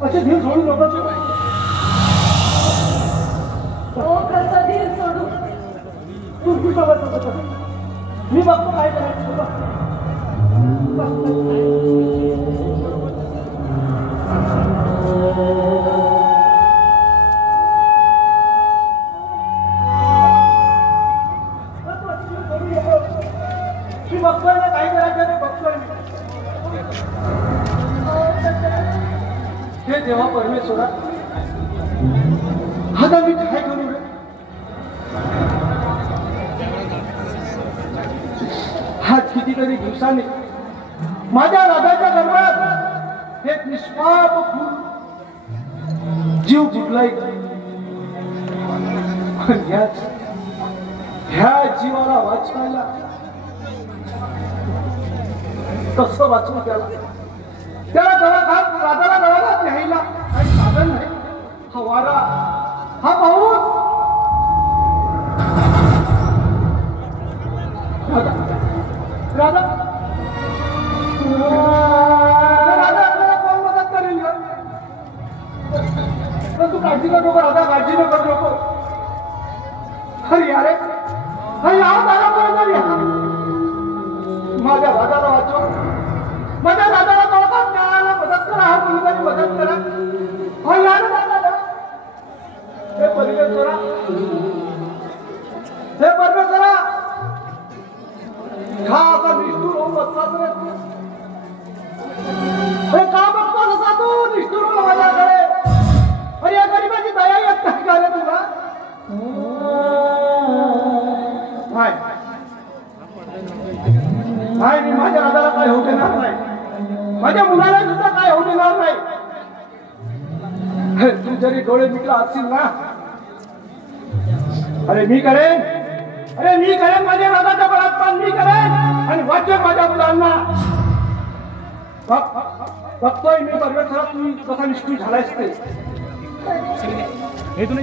असे धीर सोडू नको हो कसं धीर सोडू तू मी बघतो काय करायचं मी बघतोय ना काय करायचं ते बघतोय हे देवा परमेश्वरा आता मी काय करू रे आज कितीतरी दिवसांनी माझ्या राधाच्या गर्भात एक निष्पाप फूल जीव फुटलाय ह्या जीवाला वाचवायला कसं वाचवू त्याला दवाखान्यात राधाला दवाखान्यात न्यायला काही साधन नाही हा वारा हा पाऊस राधा आपल्याला कोण मदत करेल पण तू काळजी करू नको राधा काळजी न करू नको अरे अरे अरे माझ्या राधाला वाचवा माझ्या राधाला दवाखान्यात न्यायला मदत करा हा मुलगाची मदत करा हा यार दादा हे परमेश्वरा हे परमेश्वरा हा आता निष्ठूर होऊन बसलाच रे हे का बघतोस असा तू निष्ठूर होऊन माझ्याकडे अरे या गरीबाची दया येत नाही का रे तुला नाही मी माझ्या राधाला काय होऊ देणार नाही माझ्या मुलाला सुद्धा काय होऊ देणार नाही तू जरी डोळे मिटला असतील ना अरे मी करेन माझ्या राधाच्या बलात्कार मी करेन आणि वाचवेन माझ्या मुलांना बघतोय मी परमेश्वरा तू कसा निष्ठूर झालायस ते हे तुला